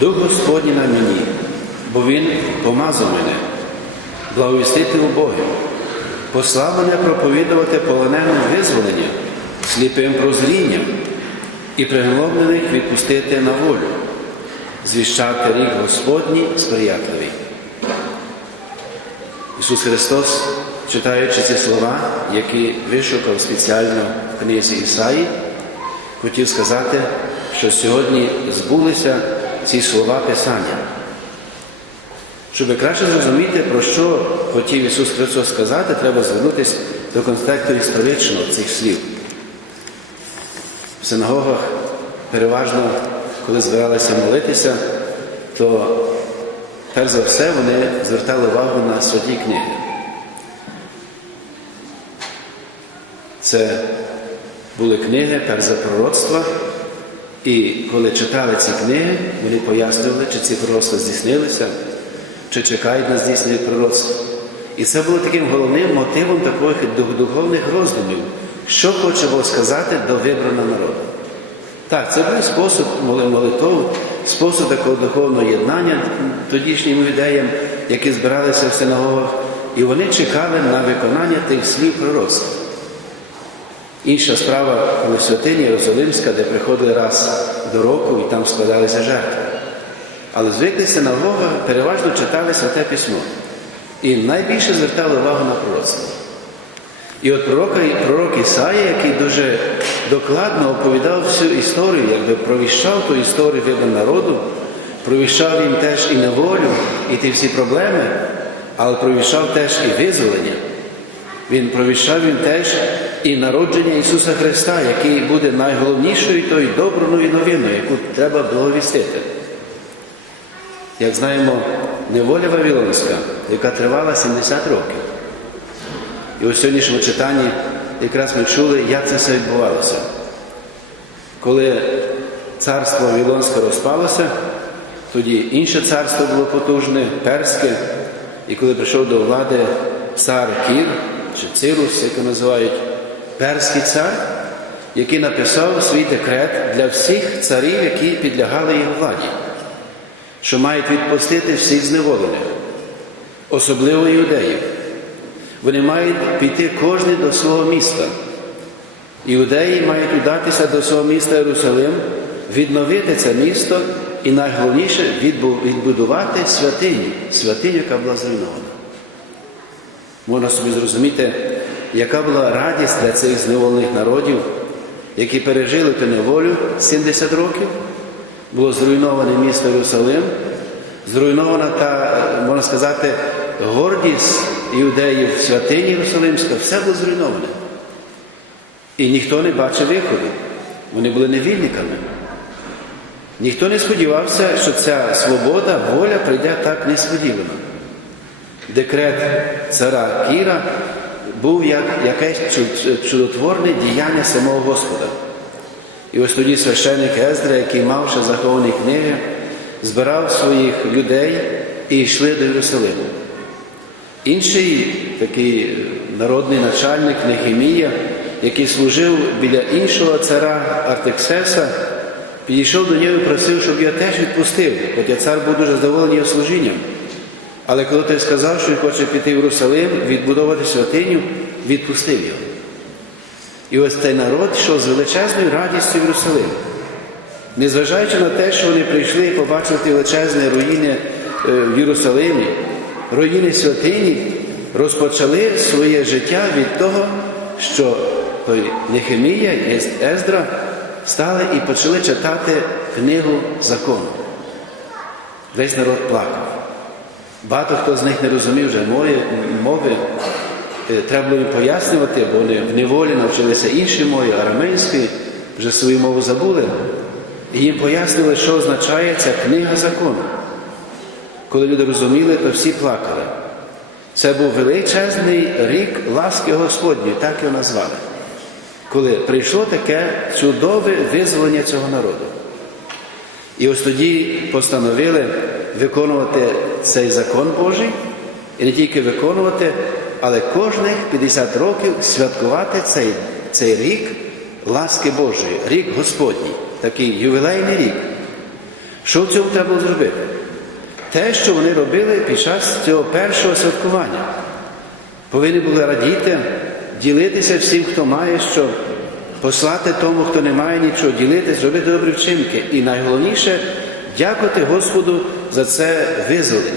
Дух Господній на мені, бо Він помазав мене, благовістити убогим, послав мене проповідувати полоненим визволення, сліпим прозрінням і приголомлених відпустити на волю, звіщати рік Господній сприятливий. Ісус Христос, читаючи ці слова, які вишукав спеціально в книзі Ісаї, хотів сказати, що сьогодні збулися ці слова Писання. Щоб краще зрозуміти, про що хотів Ісус Христос сказати, треба звернутися до контексту історичного цих слів. В синагогах переважно, коли збиралися молитися, то перш за все вони звертали увагу на святі книги. Це були книги, перш за пророцтва, і коли читали ці книги, вони пояснювали, чи ці пророцтва здійснилися, чи чекають на здійснення пророцтв. І це було таким головним мотивом таких духовних роздумів, що хоче Бог сказати до вибраного народу. Так, це був спосіб молитов, спосіб такого духовного єднання тодішнім ідеям, які збиралися в синагогах, і вони чекали на виконання тих слів пророцтва. Інша справа, коли святиня Єрусалимська, де приходили раз до року і там складалися жертви. Але звикли синагога переважно читали святе письмо. І найбільше звертали увагу на пророцтво. І от пророк, пророк Ісаїя, який дуже докладно оповідав всю історію, якби провіщав ту історію виду народу, провіщав їм теж і неволю, і ті всі проблеми, але провіщав теж і визволення. Він провіщав їм теж і народження Ісуса Христа, який буде найголовнішою тою доброю новиною, яку треба благовістити. Як знаємо, неволя Вавилонська, яка тривала 70 років. І у сьогоднішньому читанні якраз ми чули, як це все відбувалося. Коли царство Вавилонське розпалося, тоді інше царство було потужне, перське, і коли прийшов до влади цар Кір, чи Цирус, як називають, перський цар, який написав свій декрет для всіх царів, які підлягали його владі, що мають відпустити всіх зневолених, особливо іудеїв. Вони мають піти кожен до свого міста. Іудеї мають удатися до свого міста Єрусалим, відновити це місто і найголовніше відбудувати святиню, святиню, яка була зруйнована. Можна собі зрозуміти, яка була радість для цих зневолених народів, які пережили ту неволю 70 років, було зруйноване місто Єрусалим, зруйнована та, можна сказати, гордість іудеїв святині Єрусалимська, все було зруйноване. І ніхто не бачив виходу. Вони були невільниками. Ніхто не сподівався, що ця свобода, воля прийде так несподівано. Декрет цара Кіра був як якесь чудотворне діяння самого Господа. І ось тоді священник Ездра, який мав ще заховані книги, збирав своїх людей і йшли до Єрусалиму. Інший такий народний начальник Нехемія, який служив біля іншого цара Артексеса, підійшов до нього і просив, щоб його теж відпустив, хоча цар був дуже задоволений його служінням. Але коли той сказав, що він хоче піти в Єрусалим, відбудовувати святиню, відпустив його. І ось цей народ йшов з величезною радістю в Єрусалим. Незважаючи на те, що вони прийшли і побачили ті величезні руїни в Єрусалимі, руїни святині, розпочали своє життя від того, що Нехемія і Ездра стали і почали читати книгу закону. Весь народ плакав. Багато хто з них не розумів вже мови, мови. Треба було їм пояснювати, бо вони в неволі навчилися іншій мові, арамейської, вже свою мову забули. І їм пояснили, що означає ця книга закону. Коли люди розуміли, то всі плакали. Це був величезний рік ласки Господньої, так його назвали. Коли прийшло таке чудове визволення цього народу. І ось тоді постановили виконувати цей закон Божий, і не тільки виконувати, але кожних 50 років святкувати цей, цей рік ласки Божої, рік Господній, такий ювілейний рік. Що в цьому треба було зробити? Те, що вони робили під час цього першого святкування. Повинні були радіти, ділитися всім, хто має що, послати тому, хто не має нічого, ділитися, робити добрі вчинки. І найголовніше дякувати Господу за це визволення.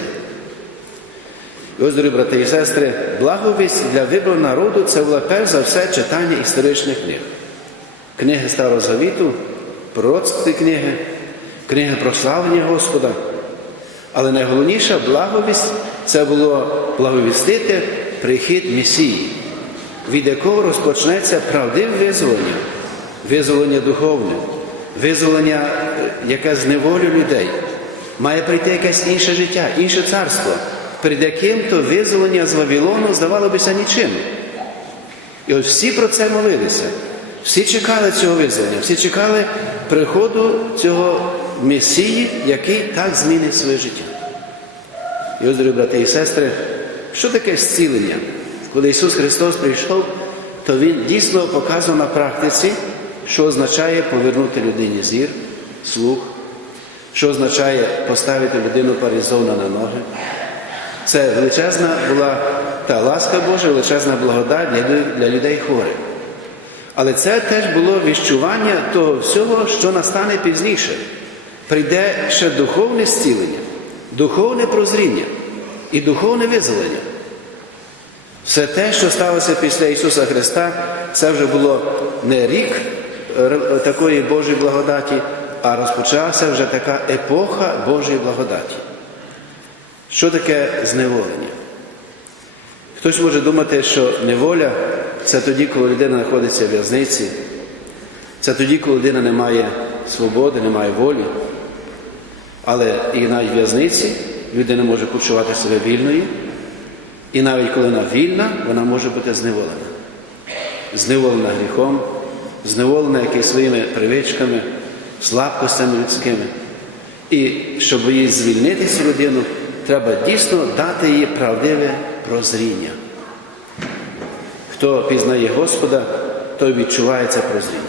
І ось, дорогі брати і сестри, благовість для вибору народу це було перш за все читання історичних книг. Книги Старого Завіту, пророцькі книги, книги прославлення Господа. Але найголовніша благовість це було благовістити прихід Месії, від якого розпочнеться правдиве визволення, визволення духовне, визволення, е, яке з неволі людей. Має прийти якесь інше життя, інше царство, перед яким то визволення з Вавилону здавалося нічим. І ось всі про це молилися. Всі чекали цього визволення, всі чекали приходу цього Месії, який так змінить своє життя. І ось, дорогі брати і сестри, що таке зцілення? Коли Ісус Христос прийшов, то Він дійсно показував на практиці, що означає повернути людині зір, слух, що означає поставити людину паралізовану на ноги. Це величезна була та ласка Божа, величезна благодать для, для людей хворих. Але це теж було віщування того всього, що настане пізніше. Прийде ще духовне зцілення, духовне прозріння і духовне визволення. Все те, що сталося після Ісуса Христа, це вже було не рік е, такої Божої благодаті, а розпочалася вже така епоха Божої благодаті. Що таке зневолення? Хтось може думати, що неволя це тоді, коли людина знаходиться в в'язниці, це тоді, коли людина не має свободи, не має волі. Але і навіть в в'язниці людина може почувати себе вільною, і навіть коли вона вільна, вона може бути зневолена. Зневолена гріхом, зневолена якимись своїми привичками, слабкостями людськими. І щоб її звільнити цю людину, треба дійсно дати їй правдиве прозріння. Хто пізнає Господа, той відчуває це прозріння.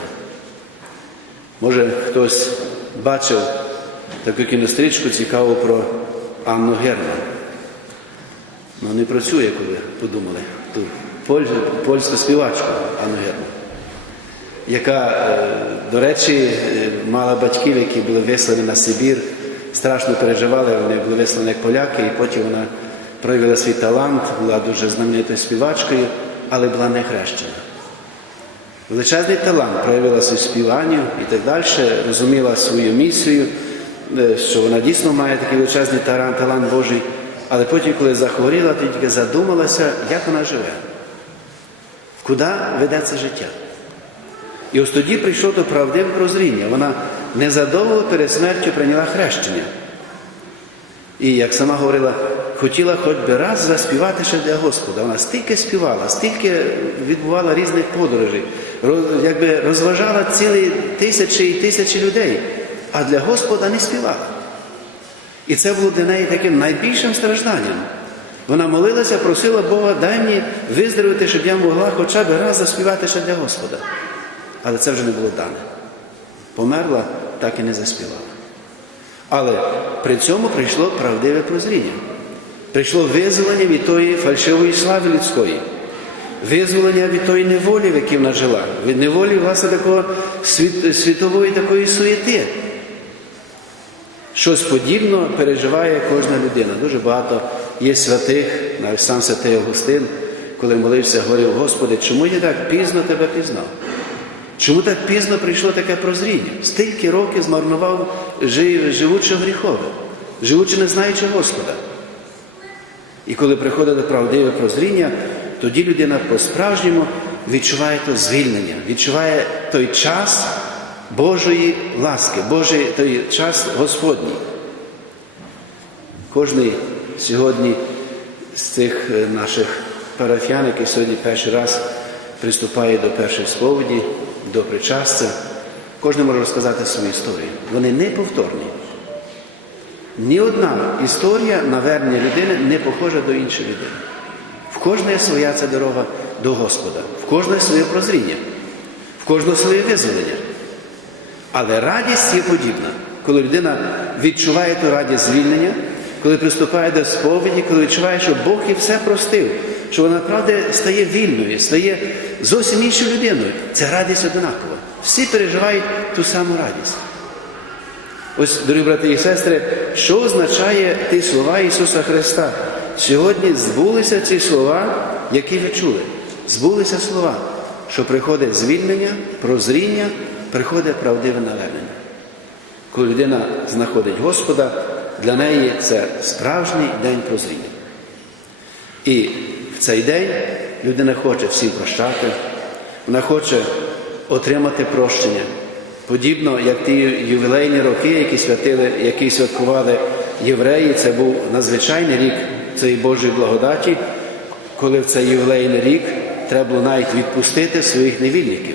Може, хтось бачив таку кінострічку цікаву про Анну Герман. Ну, не працює, коли подумали. Ту поль- польську співачку Анну Герман, яка, е, до речі, е, мала батьків, які були вислані на Сибір, страшно переживали, вони були вислані як поляки, і потім вона проявила свій талант, була дуже знаменитою співачкою, але була не хрещена. Величезний талант проявила свою співанню і так далі, розуміла свою місію, е, що вона дійсно має такий величезний талант, талант Божий. Але потім, коли захворіла, то тільки задумалася, як вона живе, куди веде це життя. І ось тоді прийшло до правдиве прозріння. Вона незадовго перед смертю прийняла хрещення. І як сама говорила, хотіла хоч би раз заспівати ще для Господа. Вона стільки співала, стільки відбувала різних подорожей, роз- якби розважала цілі тисячі і тисячі людей, а для Господа не співала. І це було для неї таким найбільшим стражданням. Вона молилася, просила Бога, дай мені виздоровити, щоб я могла хоча б раз заспівати ще для Господа. Але це вже не було дане. Померла, так і не заспівала. Але при цьому прийшло правдиве прозріння. Прийшло визволення від тої фальшивої слави людської, визволення від тої неволі, в якій вона жила, від неволі, власне, такого світ- світової такої суєти. Щось подібне переживає кожна людина. Дуже багато є святих, навіть сам святий Августин, коли молився, говорив, Господи, чому я так пізно тебе пізнав? Чому так пізно прийшло таке прозріння? Стільки років змарнував, жи- живучи гріхове, живучи не знаючи Господа. І коли приходить правдиве прозріння, тоді людина по-справжньому відчуває то звільнення, відчуває той час Божої ласки, Божий той час Господній. Кожний сьогодні з цих е, наших парафіян, які сьогодні перший раз приступає до першої сповіді, до причастя, кожен може розказати свою історію. Вони неповторні. Ні одна історія навернення людини не похожа до іншої людини. В кожної своя ця дорога до Господа, в кожної своє прозріння, в кожного своє визволення. Але радість є подібна, коли людина відчуває ту радість звільнення, коли приступає до сповіді, коли відчуває, що Бог їй все простив, що вона правда стає вільною, стає зовсім іншою людиною. Це радість одинакова. Всі переживають ту саму радість. Ось, дорогі брати і сестри, що означає ті слова Ісуса Христа? Сьогодні збулися ці слова, які ви чули. Збулися слова, що приходить звільнення, прозріння, приходить правдиве навернення. Коли людина знаходить Господа, для неї це справжній день прозріння. І цей день людина хоче всім прощати, вона хоче отримати прощення. Подібно, як ті ювілейні роки, які святили, які святкували євреї, це був надзвичайний рік цієї Божої благодаті, коли в цей ювілейний рік треба було навіть відпустити своїх невільників.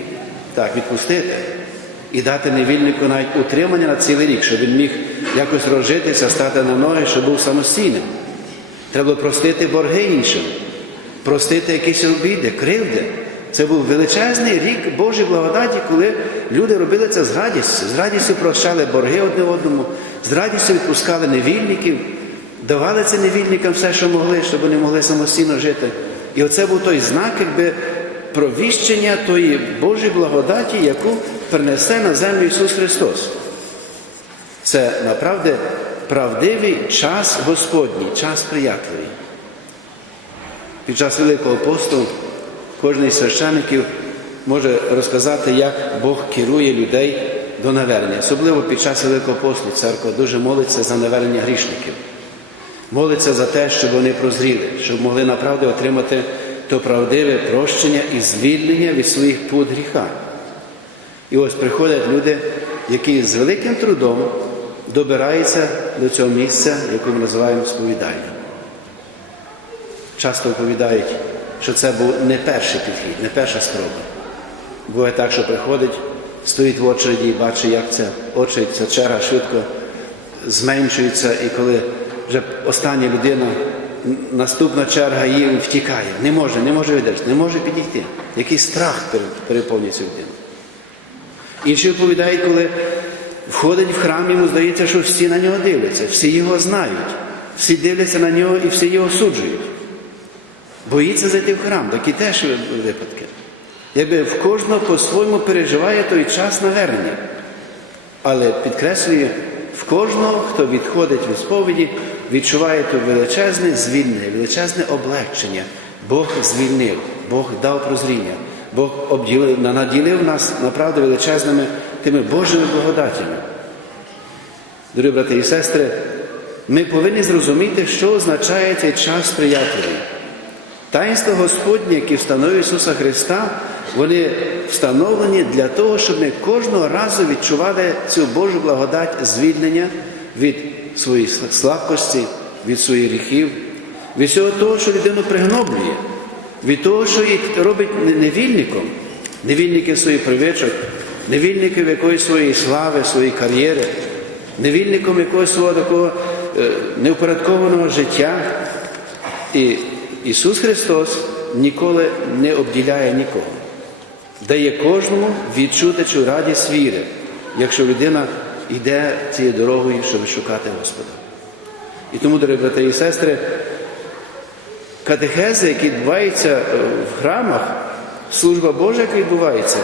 Так, відпустити. І дати невільнику навіть утримання на цілий рік, щоб він міг якось розжитися, стати на ноги, щоб був самостійним. Треба було простити борги іншим, простити якісь обіди, кривди. Це був величезний рік Божої благодаті, коли люди робили це з радістю, з радістю прощали борги одне одному, з радістю відпускали невільників, давали це невільникам все, що могли, щоб вони могли самостійно жити. І оце був той знак, якби провіщення тої Божої благодаті, яку принесе на землю Ісус Христос. Це направде правдивий час Господній, час приятливий. Під час Великого посту кожен із священиків може розказати, як Бог керує людей до навернення. Особливо під час Великого посту церква дуже молиться за навернення грішників. Молиться за те, щоб вони прозріли, щоб могли направду отримати то правдиве прощення і звільнення від своїх пут гріха. І ось приходять люди, які з великим трудом добираються до цього місця, яке ми називаємо сповідальням. Часто оповідають, що це був не перший підхід, не перша спроба. Буває так, що приходить, стоїть в очереді і бачить, як ця очередь, ця черга швидко зменшується, і коли вже остання людина, наступна черга її втікає, не може, не може видержати, не може підійти. Якийсь страх переповнює цю людину. Інші оповідають, коли входить в храм, йому здається, що всі на нього дивляться, всі його знають, всі дивляться на нього і всі його осуджують. Боїться зайти в храм, такі теж випадки. Якби в кожного по-своєму переживає той час навернення. Але підкреслює, в кожного, хто відходить від сповіді, відчуває то величезне звільнення, величезне облегчення. Бог звільнив, Бог дав прозріння, Бог обділив, наділив нас направду величезними тими Божими благодатями. Дорогі брати і сестри, ми повинні зрозуміти, що означає цей час сприятливий. Таїнство Господнє, які встановив Ісуса Христа, вони встановлені для того, щоб ми кожного разу відчували цю Божу благодать звільнення від своїх слабкості, від своїх гріхів, від всього того, що людину пригноблює, від того, що їх робить невільником, невільників своїх привичок, невільників якоїсь своєї слави, своєї кар'єри, невільником якогось свого такого е, неупорядкованого життя. І Ісус Христос ніколи не обділяє нікого, дає кожному відчути цю радість віри, якщо людина йде цією дорогою, щоб шукати Господа. І тому, дорогі брати і сестри, катехези, які відбуваються в храмах, служба Божа, яка відбувається,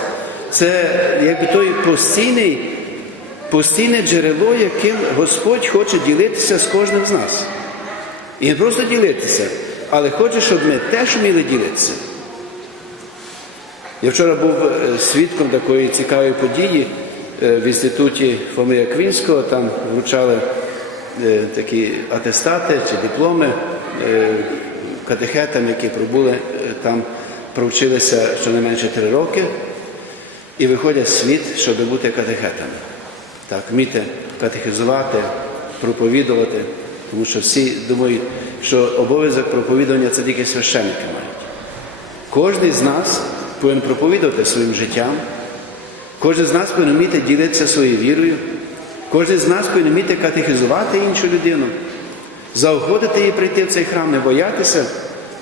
це якби той постійний, постійне джерело, яким Господь хоче ділитися з кожним з нас. І не просто ділитися, але хоче, щоб ми теж вміли ділитися. Я вчора був свідком такої цікавої події в інституті Фомія Квінського, там вручали такі атестати чи дипломи катехетам, які пробули там, провчилися щонайменше три роки і виходять в світ, щоб бути катехетами. Так, вміти катехізувати, проповідувати, тому що всі думають, що обов'язок проповідування це тільки священники мають. Кожен з нас повинен проповідувати своїм життям, кожен з нас повинен вміти ділитися своєю вірою, кожен з нас повинен вміти катехізувати іншу людину, заохотити її прийти в цей храм, не боятися,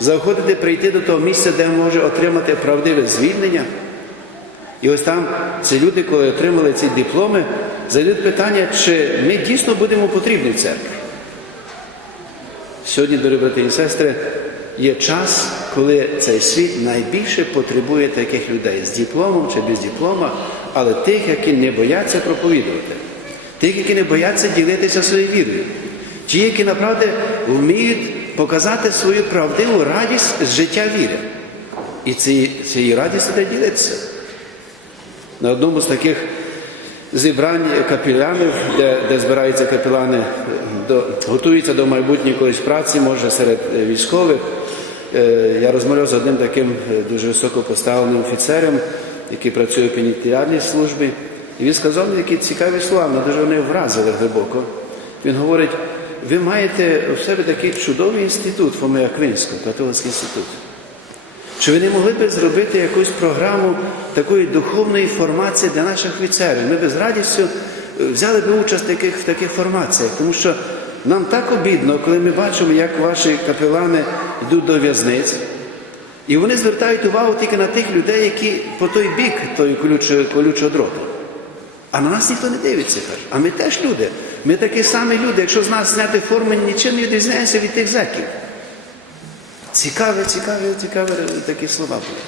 заохотити прийти до того місця, де може отримати правдиве звільнення. І ось там ці люди, коли отримали ці дипломи, зайдуть питання, чи ми дійсно будемо потрібні в церкві. Сьогодні, дорогі брати і сестри, є час, коли цей світ найбільше потребує таких людей з дипломом чи без диплома, але тих, які не бояться проповідувати, тих, які не бояться ділитися своєю вірою, ті, які направді вміють показати свою правдиву радість з життя віри. І ці, цією радістю ділитися. На одному з таких зібрань капілянів, де, де збираються капілани, до, готуються до майбутньої колись праці, може серед е, військових. Е, Я розмовляв з одним таким е, дуже високопоставленим офіцером, який працює в пенітенціарній службі. І він сказав мені такі цікаві слова, мене дуже вони вразили глибоко. Він говорить: ви маєте у себе такий чудовий інститут, Фоми Аквинського, католицький інститут. Чи ви не могли б зробити якусь програму такої духовної формації для наших офіцерів? Ми б з радістю е, взяли б участь в таких, в таких формаціях, тому що нам так обідно, коли ми бачимо, як ваші капелани йдуть до в'язниць, і вони звертають увагу тільки на тих людей, які по той бік тої колючого, колючого дроту. А на нас ніхто не дивиться, каже. А ми теж люди. Ми такі самі люди. Якщо з нас зняти форми, нічим не відрізняємося від тих зеків. Цікаві, цікаві, цікаві такі слова були.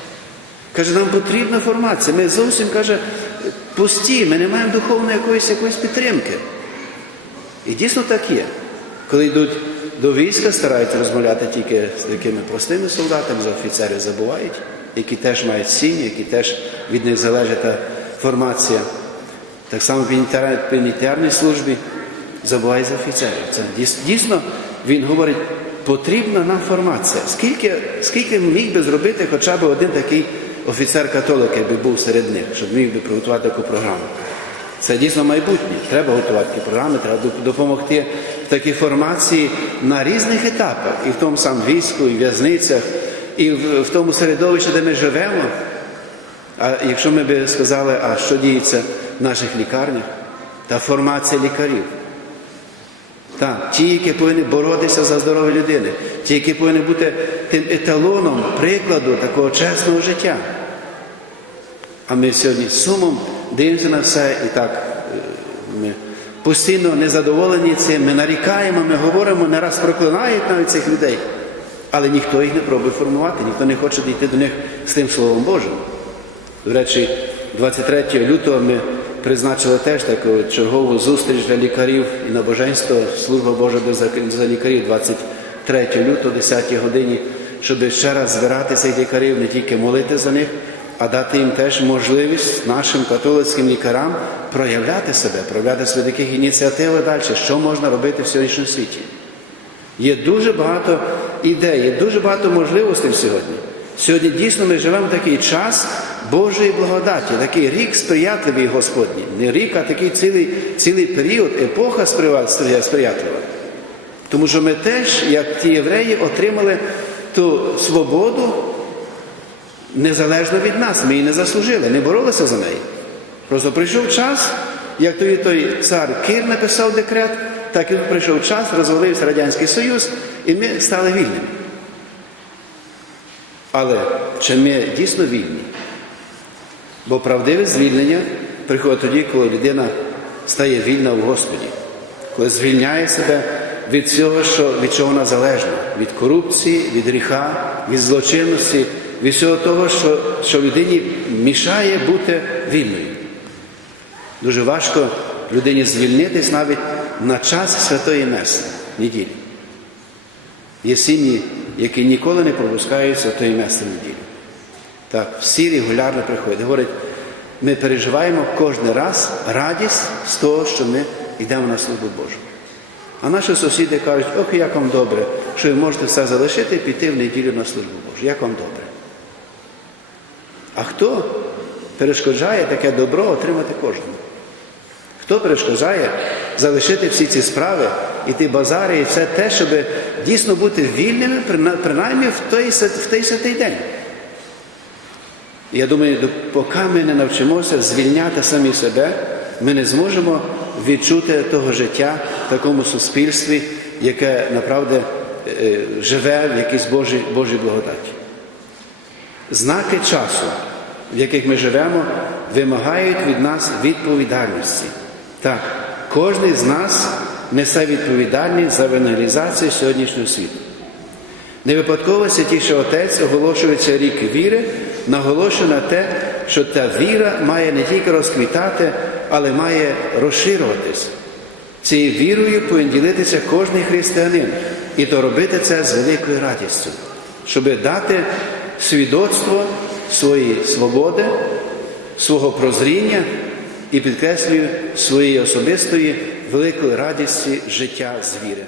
Каже, нам потрібна формація. Ми зовсім каже, пусті, ми не маємо духовної якоїсь, якоїсь підтримки. І дійсно так є. Коли йдуть до війська, стараються розмовляти тільки з такими простими солдатами, за офіцерів забувають, які теж мають сім'ї, які теж від них залежить та формація. Так само в пенітарній службі забуває за офіцерів. Це дійс- дійсно, він говорить, потрібна нам формація. Скільки, скільки міг би зробити хоча б один такий офіцер-католик, якби був серед них, щоб міг би приготувати таку програму. Це дійсно майбутнє. Треба готувати такі програми, треба допомогти в такій формації на різних етапах, і в тому самому війську, і в в'язницях, і в, в тому середовищі, де ми живемо. А якщо ми би сказали, а що діється в наших лікарнях, та формація лікарів. Так, ті, які повинні боротися за здоров'я людини, ті, які повинні бути тим еталоном, прикладу такого чесного життя. А ми сьогодні сумом дивимося на все і так е, ми постійно незадоволені цим, ми нарікаємо, ми говоримо, не раз проклинають навіть цих людей. Але ніхто їх не пробує формувати, ніхто не хоче дійти до них з тим Словом Божим. До речі, 23 лютого ми призначили теж таку чергову зустріч для лікарів і набоженство, служба Божа за лікарів 23 лютого, 10 годині, щоб ще раз збиратися і лікарів, не тільки молити за них, а дати їм теж можливість нашим католицьким лікарям проявляти себе, проявляти себе таких ініціатив далі, що можна робити в сьогоднішньому світі. Є дуже багато ідей, є дуже багато можливостей сьогодні. Сьогодні дійсно ми живемо в такий час Божої благодаті, такий рік сприятливий Господній. Не рік, а такий цілий, цілий період, епоха сприятлива. Тому що ми теж, як ті євреї, отримали ту свободу незалежно від нас. Ми її не заслужили, не боролися за неї. Просто прийшов час, як той, той цар Кир написав декрет, так і прийшов час, розвалився Радянський Союз, і ми стали вільними. Але чи ми дійсно вільні? Бо правдиве звільнення приходить тоді, коли людина стає вільна в Господі, коли звільняє себе від всього, що, від чого вона залежна, від корупції, від гріха, від злочинності, від всього того, що, що людині мішає бути вільною. Дуже важко людині звільнитись навіть на час святої Меси, неділі. Є сім'ї, які ніколи не пропускають святої Меси неділі. Так, всі регулярно приходять. Говорять, ми переживаємо кожен раз радість з того, що ми йдемо на службу Божу. А наші сусіди кажуть, ох, як вам добре, що ви можете все залишити і піти в неділю на службу Божу. Як вам добре? А хто перешкоджає таке добро отримати кожному? Хто перешкоджає залишити всі ці справи, і ті базари, і все те, щоб дійсно бути вільними, принаймні в той, в той святий день? Я думаю, поки ми не навчимося звільняти самі себе, ми не зможемо відчути того життя в такому суспільстві, яке направде е, живе в якійсь Божій, Божій благодаті. Знаки часу, в яких ми живемо, вимагають від нас відповідальності. Так, кожен з нас несе відповідальність за евангелізацію сьогоднішнього світу. Не випадково святіший Отець оголошується рік віри, наголошує на те, що та віра має не тільки розквітати, але має розширюватись. Цією вірою повинен ділитися кожен християнин і то робити це з великою радістю, щоб дати свідоцтво своєї свободи, свого прозріння і підкреслюю своєї особистої великої радісті життя з віри.